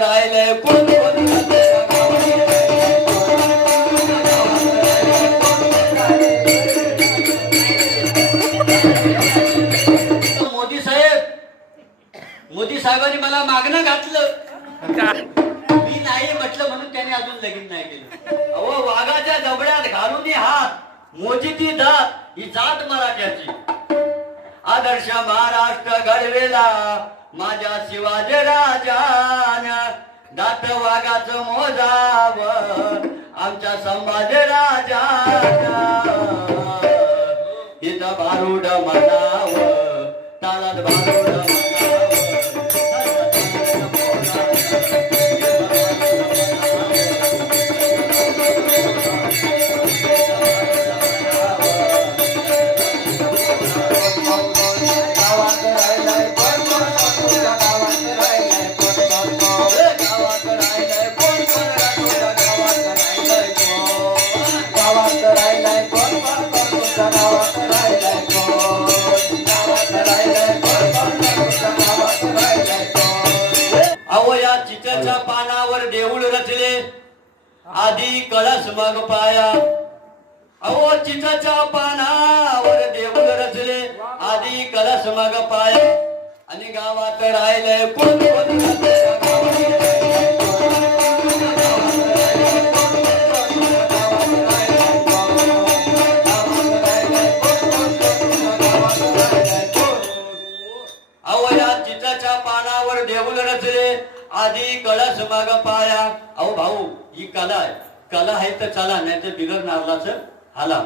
राहिलंय कोण मोदी साहेबांनी मला मागणं घातलं. मी नाही म्हटलं म्हणून त्याने अजून लगीन नाही केलं. अहो वाघाच्या जबड्यात घालून हात मोजीची दात ही जात मराठ्याची. आदर्श महाराष्ट्र घडवेला. माझ्या शिवाजी राजान दात वाघाचं मोजाव. आमच्या संभाजी राजान. इथं भारुड म्हणाव. तालात भारुड गावात राहिलाय कोण? गावात राहिलाय कोण गावात राहिलाय कोण गावात राहिलाय कोण अहो या चिच्याच्या पानावर देऊळ रचले. आधी कळस मग पाया. अहो चिताच्या पानावर देऊळ रचले. आधी कळस मग पाय. आणि गावात राहिलंय कोण? कोण? कला कळस पाया अहो भाऊ ही कला आहे. कला आहे तर चला नाही तर बिगर नारलाच हाला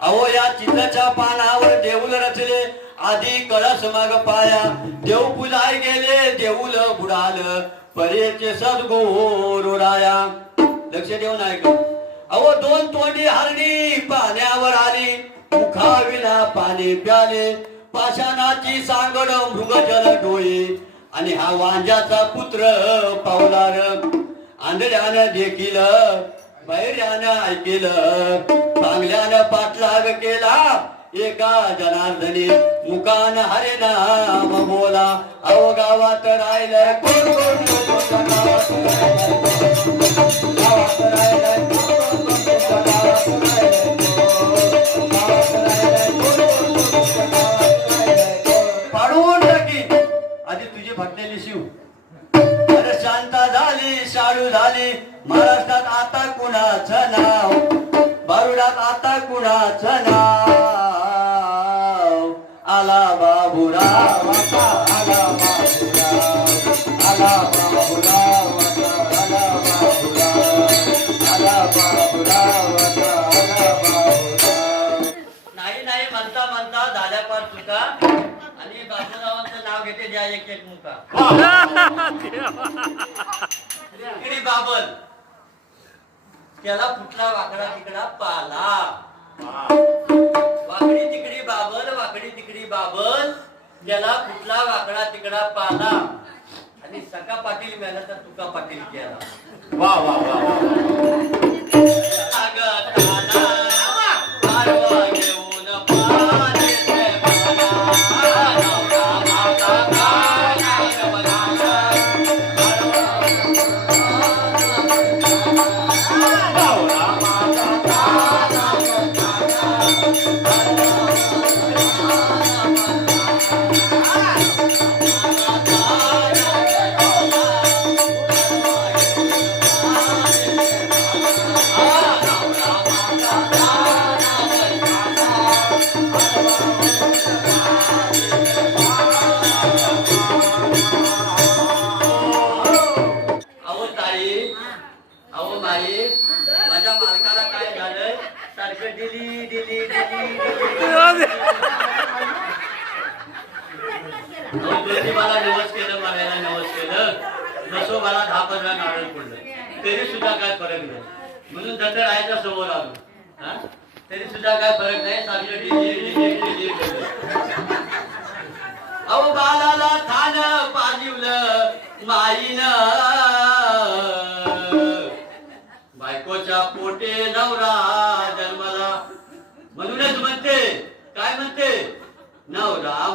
अहो या चित्राच्या पानावर देऊल रचले. आधी कला समाग पाया देव पुजाय गेले देऊल बुडाल. परेचे सद्गोरुराया लक्ष देऊन ऐक अहो दोन तोंडी हरणी पाण्यावर आली. मुखाविना पाणी प्याले. पाषाणाची सांगड मृगजल डोळे. आणि हा वांजाचा पुत्र पावलार आंधळ्यानं देखील बैऱ्यानं ऐकेलं चांगल्यानं पाठलाग केला एका जनार्दनी मुकान हरे नाम बोला अहो गावात राहिलंय कोण कोण गावात राहिलं महाराष्ट्रात आता कुणाचं नाव? बारुडात आता कुणाचं नाव? आला बाबूराव आता आला बाबूराव. आला बाबूराव आता आला बाबूराव. आला बाबूराव आता आला बाबूराव नाही नाही म्हणता म्हणता झाल्या पार चुका आणि बाबूरावांचं नाव घेते द्या एक एक मुका. इकडे बाबल. त्याला कुठला वाकडा तिकडा पाला. वाकडी तिकडी बाबल वाकडी तिकडी बाबल. त्याला कुठला वाकडा तिकडा पाला. आणि सका पाटील मिळाला तर तुका पाटील केला वा वा वा. मला दहा पंधरा नारळ पडलं. तरी सुद्धा काय फरक नाही. म्हणून दत्तर राहायच्या समोर आलो. तरी सुद्धा काय फरक नाही. अहो बालाला थान पाजिवलं माईन. बायकोच्या पोटे नवरा जन्माला. म्हणूनच म्हणते. काय म्हणते? नवरा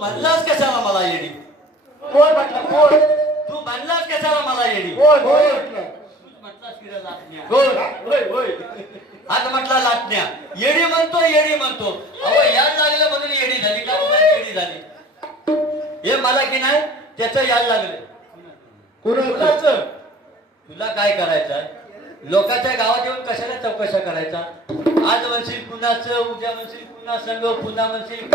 म्हणलास कशाला मला येडी? कोण म्हटलं? कोण? तू म्हणलास कशाला मला येडी? होय होय म्हटलं. म्हटलास की होय होय होय. आज म्हटला लाटण्या. येडी म्हणतो येडी म्हणतो. अहो याड लागलं म्हणून येडी झाली का? येडी झाली. हे मला की नाही त्याचं याड लागलं. कुणाचं तुला काय करायचं लोकांच्या गावात येऊन कशाला चौकशा करायचा? आज म्हणशील कुणाचं उद्या म्हणशील कुणा संघ पुन्हा म्हणशील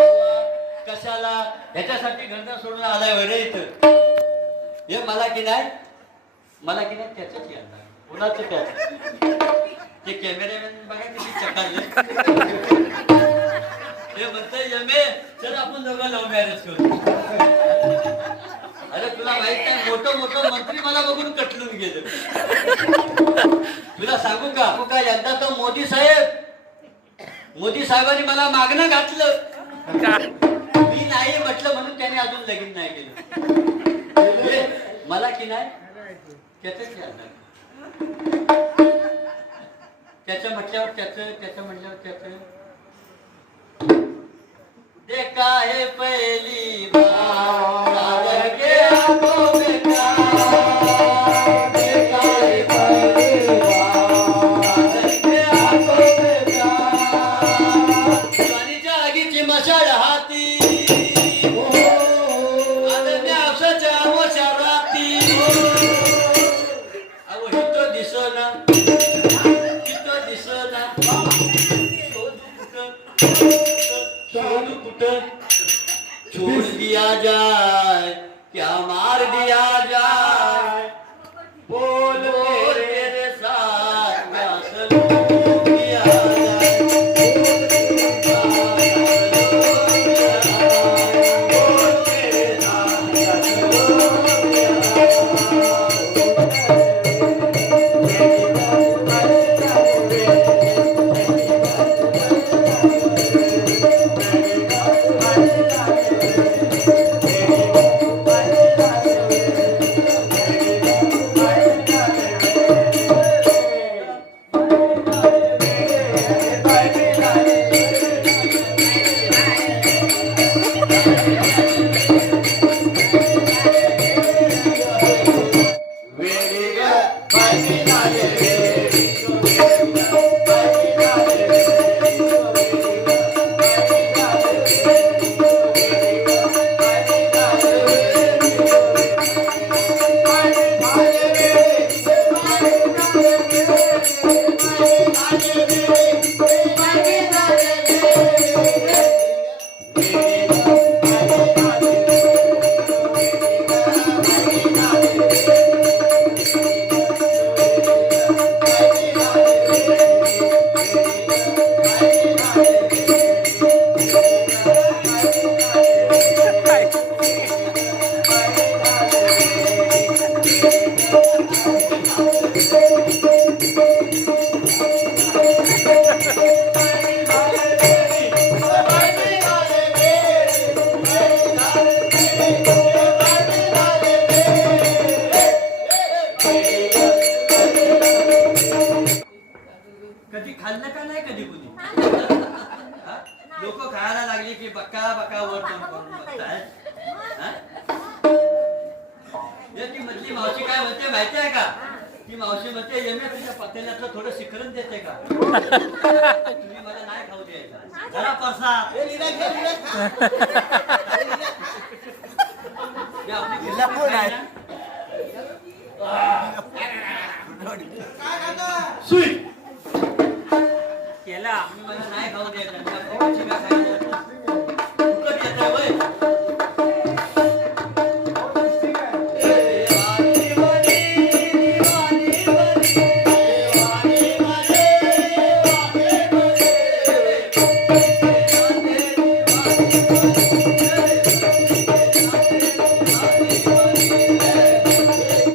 कशाला? ह्याच्यासाठी घरनं सोडून आलाय वरे इथं. हे मला की नाही मला की नाही त्याच यायला लागलं. कुणाचं त्याच ते कॅमेरामॅन बघा किती चकारले ते म्हणतंय यमे चल आपण दोघं लव्ह मॅरेज करू. अरे तुला माहीत नाही मोठं मोठं मंत्री मला बघून कटलून गेलं. तुला सांगू का? का यंदा तर मोदी साहेब मोदी साहेबांनी मला मागणं घातलं. मी नाही म्हटलं म्हणून त्याने अजून लगीन नाही केलं. म्हणजे मला की नाही? त्याच त्याचं म्हटल्यावर त्याचं त्याचं म्हटल्यावर त्याचं. देखा है पै काय म्हणते माहिती आहे का ती मावशी म्हणते यमे तुझ्या पतेल्याचं थोडं शिखरण देते का तुम्ही मला नाही खाऊ द्यायचा जरा परसा हे आपली हिला कोण आहे? सुई केला. तुम्ही मला नाही खाऊ द्यायचा